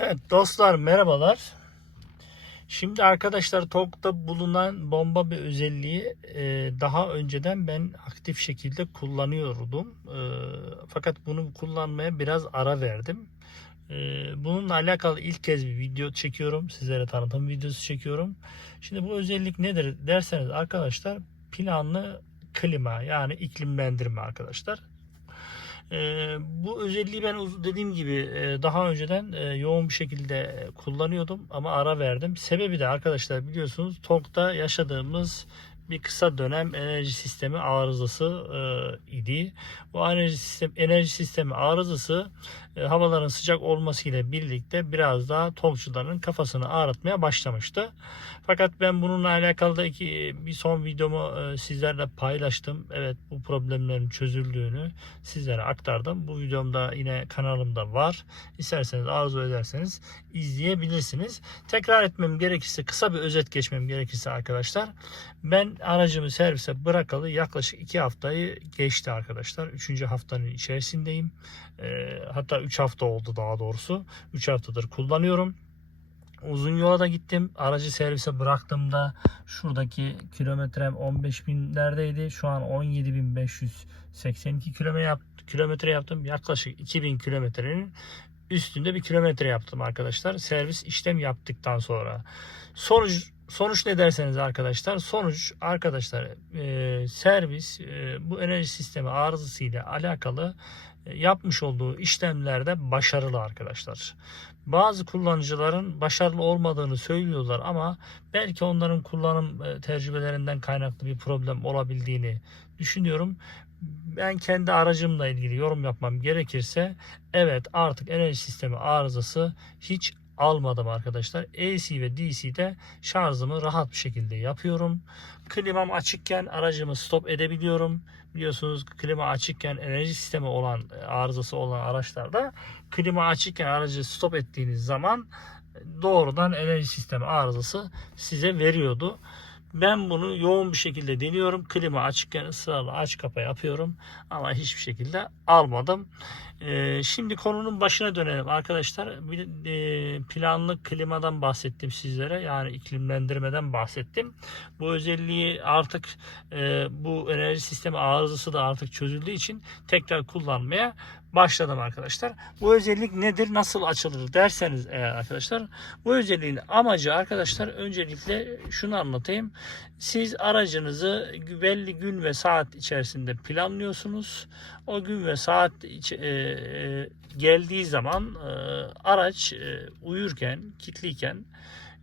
Evet dostlar merhabalar. Şimdi arkadaşlar TOG'da bulunan bomba bir özelliği e, daha önceden ben aktif şekilde kullanıyordum. E, fakat bunu kullanmaya biraz ara verdim. E, bununla alakalı ilk kez bir video çekiyorum. Sizlere tanıtım videosu çekiyorum. Şimdi bu özellik nedir derseniz arkadaşlar planlı klima yani iklimlendirme arkadaşlar. Ee, bu özelliği ben dediğim gibi e, daha önceden e, yoğun bir şekilde kullanıyordum ama ara verdim. Sebebi de arkadaşlar biliyorsunuz TOG'da yaşadığımız bir kısa dönem enerji sistemi arızası e, idi. Bu enerji sistem enerji sistemi arızası e, havaların sıcak olmasıyla birlikte biraz daha TOG'cuların kafasını ağrıtmaya başlamıştı. Fakat ben bununla alakalı da iki, bir son videomu e, sizlerle paylaştım. Evet bu problemlerin çözüldüğünü sizlere aktardım. Bu videomda yine kanalımda var. İsterseniz arzu ederseniz izleyebilirsiniz. Tekrar etmem gerekirse kısa bir özet geçmem gerekirse arkadaşlar. Ben aracımı servise bırakalı yaklaşık 2 haftayı geçti arkadaşlar. 3. haftanın içerisindeyim. Ee, hatta 3 hafta oldu daha doğrusu. 3 haftadır kullanıyorum. Uzun yola da gittim. Aracı servise bıraktığımda şuradaki kilometrem 15 binlerdeydi. Şu an 17.582 kilometre yaptım, kilometre yaptım. Yaklaşık 2000 kilometrenin üstünde bir kilometre yaptım arkadaşlar. Servis işlem yaptıktan sonra. Sonuç sonuç ne derseniz arkadaşlar sonuç arkadaşlar e, servis e, bu enerji sistemi arızası ile alakalı e, yapmış olduğu işlemlerde başarılı arkadaşlar. Bazı kullanıcıların başarılı olmadığını söylüyorlar ama belki onların kullanım e, tecrübelerinden kaynaklı bir problem olabildiğini düşünüyorum. Ben kendi aracımla ilgili yorum yapmam gerekirse evet artık enerji sistemi arızası hiç almadım arkadaşlar. AC ve DC'de şarjımı rahat bir şekilde yapıyorum. Klimam açıkken aracımı stop edebiliyorum. Biliyorsunuz klima açıkken enerji sistemi olan arızası olan araçlarda klima açıkken aracı stop ettiğiniz zaman doğrudan enerji sistemi arızası size veriyordu. Ben bunu yoğun bir şekilde deniyorum. Klima açıkken ısrarla aç kapa yapıyorum. Ama hiçbir şekilde almadım. Ee, şimdi konunun başına dönelim arkadaşlar. Bir, e, planlı klimadan bahsettim sizlere. Yani iklimlendirmeden bahsettim. Bu özelliği artık e, bu enerji sistemi arızası da artık çözüldüğü için tekrar kullanmaya başladım arkadaşlar. Bu özellik nedir? Nasıl açılır derseniz eğer arkadaşlar. Bu özelliğin amacı arkadaşlar öncelikle şunu anlatayım. Siz aracınızı belli gün ve saat içerisinde planlıyorsunuz. O gün ve saat e, geldiği zaman e, araç e, uyurken, kilitliyken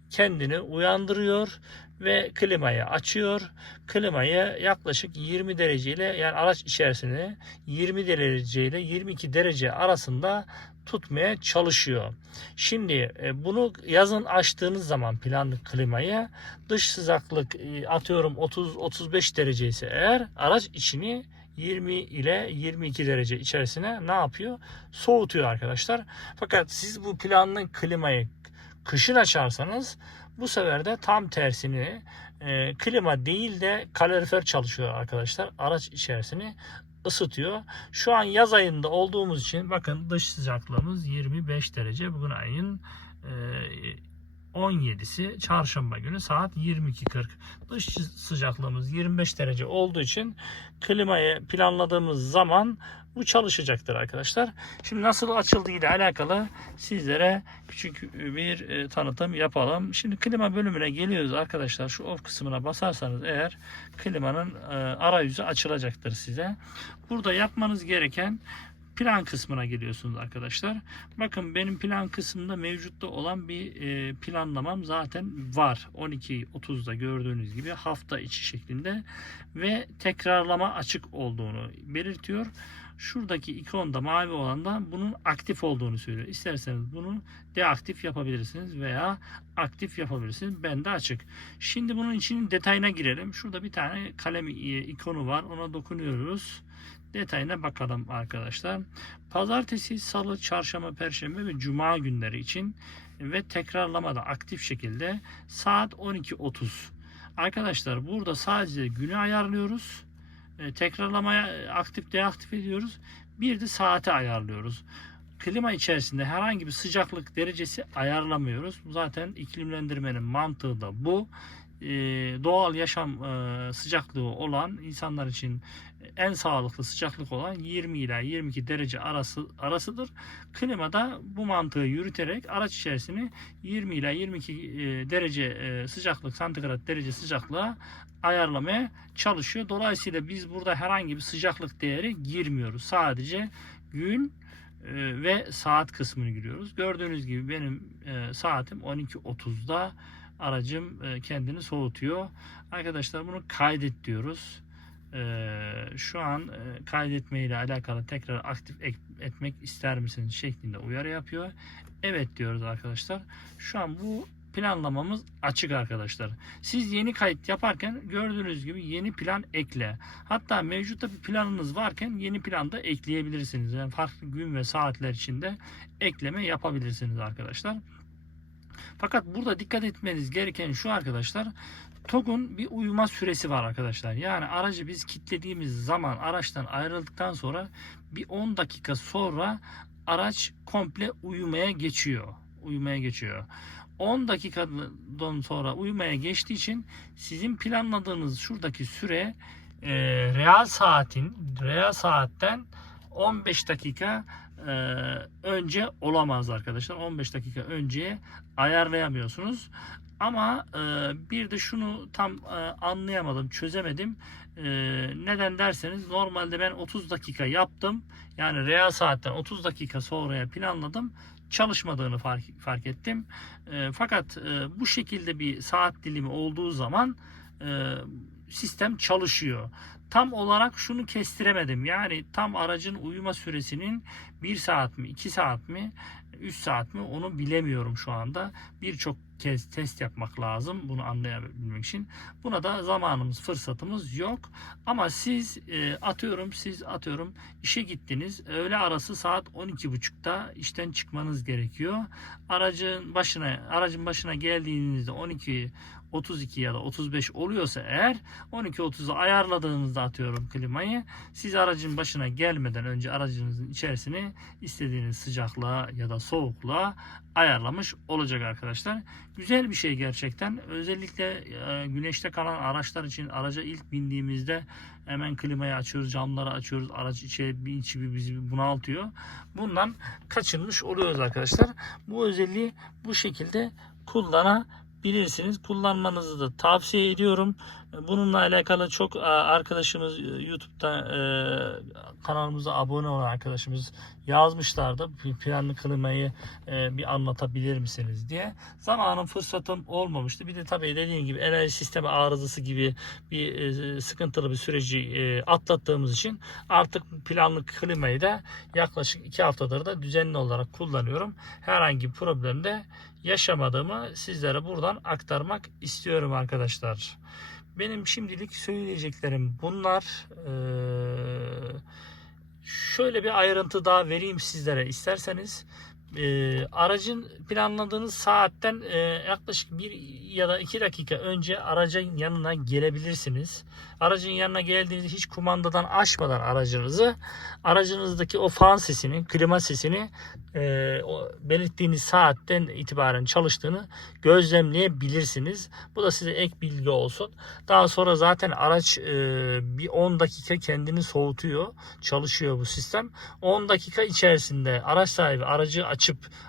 kendini uyandırıyor ve klimayı açıyor. Klimayı yaklaşık 20 derece ile yani araç içerisinde 20 derece ile 22 derece arasında tutmaya çalışıyor. Şimdi e, bunu yazın açtığınız zaman planlı klimayı dış sıcaklık e, atıyorum 30-35 derece ise eğer araç içini 20 ile 22 derece içerisine ne yapıyor? Soğutuyor arkadaşlar. Fakat siz bu planlı klimayı kışın açarsanız bu sefer de tam tersini e, klima değil de kalorifer çalışıyor arkadaşlar. Araç içerisini ısıtıyor. Şu an yaz ayında olduğumuz için bakın dış sıcaklığımız 25 derece. Bugün ayın e, 17'si çarşamba günü saat 22.40. Dış sıcaklığımız 25 derece olduğu için klimayı planladığımız zaman bu çalışacaktır arkadaşlar. Şimdi nasıl açıldığı ile alakalı sizlere küçük bir e, tanıtım yapalım. Şimdi klima bölümüne geliyoruz arkadaşlar. Şu off kısmına basarsanız eğer klimanın e, arayüzü açılacaktır size. Burada yapmanız gereken plan kısmına geliyorsunuz arkadaşlar. Bakın benim plan kısmında mevcutta olan bir e, planlamam zaten var. 12.30'da gördüğünüz gibi hafta içi şeklinde ve tekrarlama açık olduğunu belirtiyor. Şuradaki ikonda mavi olan da bunun aktif olduğunu söylüyor. İsterseniz bunu deaktif yapabilirsiniz veya aktif yapabilirsiniz. Bende açık. Şimdi bunun için detayına girelim. Şurada bir tane kalem e, ikonu var. Ona dokunuyoruz detayına bakalım arkadaşlar. Pazartesi, salı, çarşamba, perşembe ve cuma günleri için ve tekrarlamada aktif şekilde saat 12.30. Arkadaşlar burada sadece günü ayarlıyoruz. E, tekrarlamaya aktif deaktif ediyoruz. Bir de saati ayarlıyoruz. klima içerisinde herhangi bir sıcaklık derecesi ayarlamıyoruz. Zaten iklimlendirmenin mantığı da bu. Ee, doğal yaşam e, sıcaklığı olan insanlar için en sağlıklı sıcaklık olan 20 ila 22 derece arası arasıdır. Klima da bu mantığı yürüterek araç içerisini 20 ila 22 e, derece e, sıcaklık santigrat derece sıcaklığa ayarlamaya çalışıyor. Dolayısıyla biz burada herhangi bir sıcaklık değeri girmiyoruz. Sadece gün e, ve saat kısmını giriyoruz. Gördüğünüz gibi benim e, saatim 12.30'da aracım e, kendini soğutuyor. Arkadaşlar bunu kaydet diyoruz. E, şu an e, kaydetme ile alakalı tekrar aktif ek- etmek ister misiniz şeklinde uyarı yapıyor. Evet diyoruz arkadaşlar. Şu an bu planlamamız açık arkadaşlar. Siz yeni kayıt yaparken gördüğünüz gibi yeni plan ekle. Hatta mevcutta bir planınız varken yeni planda ekleyebilirsiniz. Yani farklı gün ve saatler içinde ekleme yapabilirsiniz arkadaşlar. Fakat burada dikkat etmeniz gereken şu arkadaşlar. TOG'un bir uyuma süresi var arkadaşlar. Yani aracı biz kilitlediğimiz zaman araçtan ayrıldıktan sonra bir 10 dakika sonra araç komple uyumaya geçiyor. Uyumaya geçiyor. 10 dakikadan sonra uyumaya geçtiği için sizin planladığınız şuradaki süre e, real saatin real saatten 15 dakika e, önce olamaz arkadaşlar. 15 dakika önceye ayarlayamıyorsunuz. Ama e, bir de şunu tam e, anlayamadım, çözemedim. Neden derseniz normalde ben 30 dakika yaptım. Yani real saatten 30 dakika sonraya planladım. Çalışmadığını fark, fark ettim. Fakat bu şekilde bir saat dilimi olduğu zaman sistem çalışıyor. Tam olarak şunu kestiremedim. Yani tam aracın uyuma süresinin 1 saat mi, 2 saat mi, 3 saat mi onu bilemiyorum şu anda. Birçok kez test yapmak lazım bunu anlayabilmek için. Buna da zamanımız, fırsatımız yok. Ama siz e, atıyorum, siz atıyorum işe gittiniz. Öğle arası saat 12.30'da işten çıkmanız gerekiyor. Aracın başına aracın başına geldiğinizde 12 32 ya da 35 oluyorsa eğer 12.30'a ayarladığınızda atıyorum klimayı siz aracın başına gelmeden önce aracınızın içerisini istediğiniz sıcaklığa ya da soğukluğa ayarlamış olacak arkadaşlar. Güzel bir şey gerçekten. Özellikle e, güneşte kalan araçlar için araca ilk bindiğimizde hemen klimayı açıyoruz, camları açıyoruz. Araç içi, bir içi bir bizi bunaltıyor. Bundan kaçınmış oluyoruz arkadaşlar. Bu özelliği bu şekilde kullanabilirsiniz. Kullanmanızı da tavsiye ediyorum. Bununla alakalı çok e, arkadaşımız e, YouTube'da e, kanalımıza abone olan arkadaşımız yazmışlardı. Planlı klimayı e, bir anlatabilir misiniz diye. Zamanım fırsatım olmamıştı. Bir de tabii dediğim gibi enerji sistemi arızası gibi bir sıkıntılı bir süreci atlattığımız için artık planlı klimayı da yaklaşık iki haftadır da düzenli olarak kullanıyorum. Herhangi bir problemde yaşamadığımı sizlere buradan aktarmak istiyorum arkadaşlar. Benim şimdilik söyleyeceklerim bunlar. Ee, şöyle bir ayrıntı daha vereyim sizlere isterseniz. Ee, aracın planladığınız saatten e, yaklaşık bir ya da iki dakika önce aracın yanına gelebilirsiniz. Aracın yanına geldiğinizde hiç kumandadan açmadan aracınızı aracınızdaki o fan sesini, klima sesini e, o belirttiğiniz saatten itibaren çalıştığını gözlemleyebilirsiniz. Bu da size ek bilgi olsun. Daha sonra zaten araç e, bir 10 dakika kendini soğutuyor. Çalışıyor bu sistem. 10 dakika içerisinde araç sahibi aracı açıp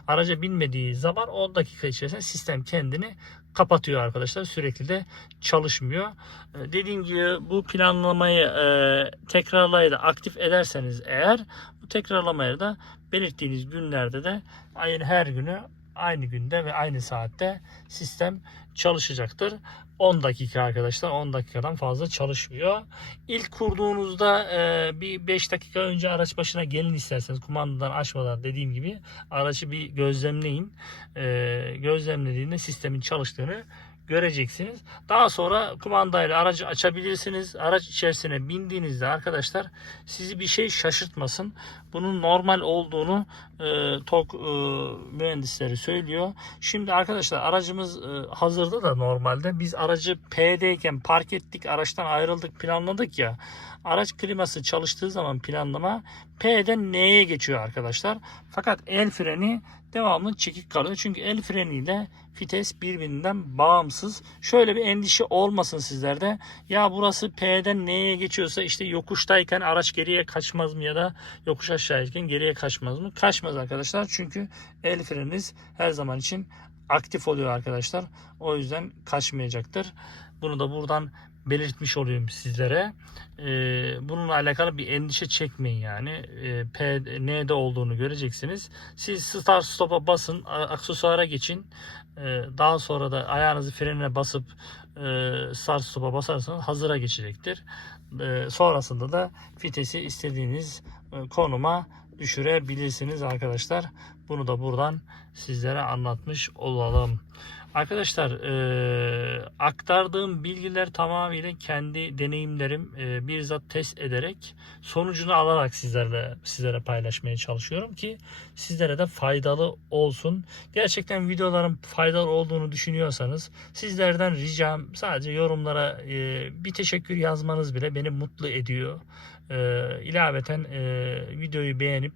araca binmediği zaman 10 dakika içerisinde sistem kendini kapatıyor arkadaşlar. Sürekli de çalışmıyor. Ee, Dediğim gibi bu planlamayı e, tekrarlayı aktif ederseniz eğer bu tekrarlamayı da belirttiğiniz günlerde de ayın her günü aynı günde ve aynı saatte sistem çalışacaktır. 10 dakika arkadaşlar 10 dakikadan fazla çalışmıyor. İlk kurduğunuzda e, bir 5 dakika önce araç başına gelin isterseniz kumandadan açmadan dediğim gibi aracı bir gözlemleyin. E, gözlemlediğinde sistemin çalıştığını göreceksiniz. Daha sonra kumandayla aracı açabilirsiniz. Araç içerisine bindiğinizde arkadaşlar sizi bir şey şaşırtmasın. Bunun normal olduğunu e, TOK e, mühendisleri söylüyor. Şimdi arkadaşlar aracımız e, hazırda da normalde biz aracı P'deyken park ettik, araçtan ayrıldık, planladık ya. Araç kliması çalıştığı zaman planlama P'den N'ye geçiyor arkadaşlar. Fakat el freni devamlı çekik kalıyor. Çünkü el freniyle vites birbirinden bağımsız. Şöyle bir endişe olmasın sizlerde. Ya burası P'den N'ye geçiyorsa işte yokuştayken araç geriye kaçmaz mı ya da yokuş aşağıyken geriye kaçmaz mı? Kaçmaz arkadaşlar. Çünkü el freniniz her zaman için aktif oluyor arkadaşlar. O yüzden kaçmayacaktır. Bunu da buradan belirtmiş olayım sizlere. Ee, bununla alakalı bir endişe çekmeyin yani. Ee, P, N'de olduğunu göreceksiniz. Siz start stop'a basın, aksesuara geçin. Ee, daha sonra da ayağınızı frenine basıp e, start stop'a basarsanız hazıra geçecektir. Sonrasında da vitesi istediğiniz e, konuma düşürebilirsiniz arkadaşlar. Bunu da buradan sizlere anlatmış olalım. Arkadaşlar e, aktardığım bilgiler tamamıyla kendi deneyimlerim e, bizzat test ederek sonucunu alarak sizlerle sizlere paylaşmaya çalışıyorum ki sizlere de faydalı olsun. Gerçekten videolarım faydalı olduğunu düşünüyorsanız sizlerden ricam sadece yorumlara e, bir teşekkür yazmanız bile beni mutlu ediyor. E, ilaveten e, videoyu beğenip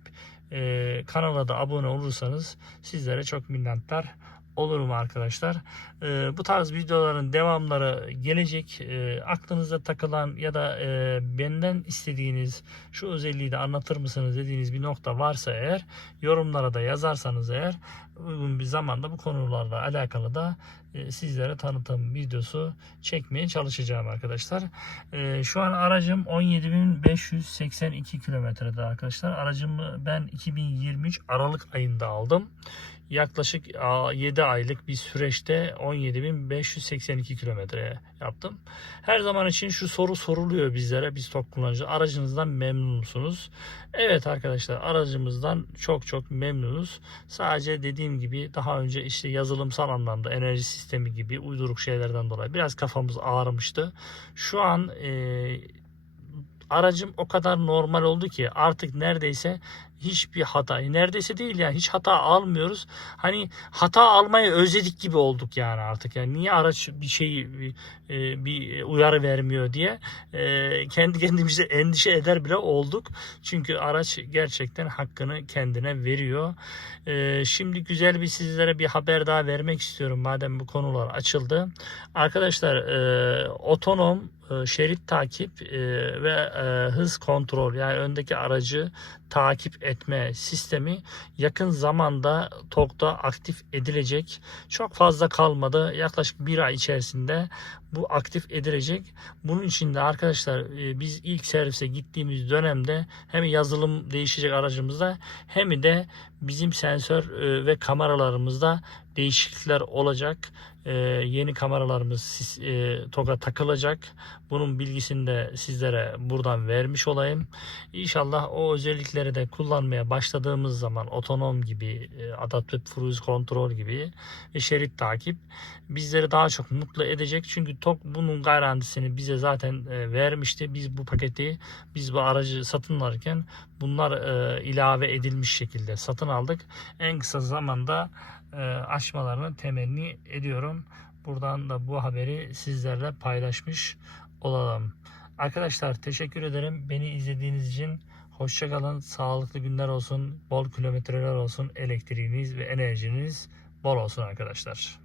e, kanala da abone olursanız sizlere çok minnettar olurum arkadaşlar. Ee, bu tarz videoların devamları gelecek. Ee, aklınıza takılan ya da e, benden istediğiniz şu özelliği de anlatır mısınız dediğiniz bir nokta varsa eğer yorumlara da yazarsanız eğer uygun bir zamanda bu konularla alakalı da e, sizlere tanıtım videosu çekmeye çalışacağım arkadaşlar. E, şu an aracım 17.582 kilometrede arkadaşlar. Aracımı ben 2023 Aralık ayında aldım yaklaşık 7 aylık bir süreçte 17.582 kilometre yaptım. Her zaman için şu soru soruluyor bizlere biz tok kullanıcı aracınızdan memnun musunuz? Evet arkadaşlar aracımızdan çok çok memnunuz. Sadece dediğim gibi daha önce işte yazılımsal anlamda enerji sistemi gibi uyduruk şeylerden dolayı biraz kafamız ağrımıştı. Şu an e, aracım o kadar normal oldu ki artık neredeyse hiçbir hata neredeyse değil yani hiç hata almıyoruz. Hani hata almayı özledik gibi olduk yani artık. Yani niye araç bir şey bir, bir uyarı vermiyor diye e, kendi kendimize endişe eder bile olduk. Çünkü araç gerçekten hakkını kendine veriyor. E, şimdi güzel bir sizlere bir haber daha vermek istiyorum madem bu konular açıldı. Arkadaşlar e, otonom e, şerit takip e, ve e, hız kontrol yani öndeki aracı takip etme sistemi yakın zamanda TOG'da aktif edilecek. Çok fazla kalmadı. Yaklaşık bir ay içerisinde bu aktif edilecek. Bunun için de arkadaşlar e, biz ilk servise gittiğimiz dönemde hem yazılım değişecek aracımızda hem de bizim sensör e, ve kameralarımızda değişiklikler olacak. E, yeni kameralarımız TOG'a takılacak. Bunun bilgisini de sizlere buradan vermiş olayım. İnşallah o özellikleri de kullanmaya başladığımız zaman otonom gibi, e, adaptif cruise kontrol gibi ve şerit takip bizleri daha çok mutlu edecek. Çünkü TOG bunun garantisini bize zaten e, vermişti. Biz bu paketi, biz bu aracı satın alırken bunlar e, ilave edilmiş şekilde satın aldık. En kısa zamanda e, aşmalarını temenni ediyorum. Buradan da bu haberi sizlerle paylaşmış olalım. Arkadaşlar teşekkür ederim. Beni izlediğiniz için hoşçakalın. Sağlıklı günler olsun. Bol kilometreler olsun. Elektriğiniz ve enerjiniz bol olsun arkadaşlar.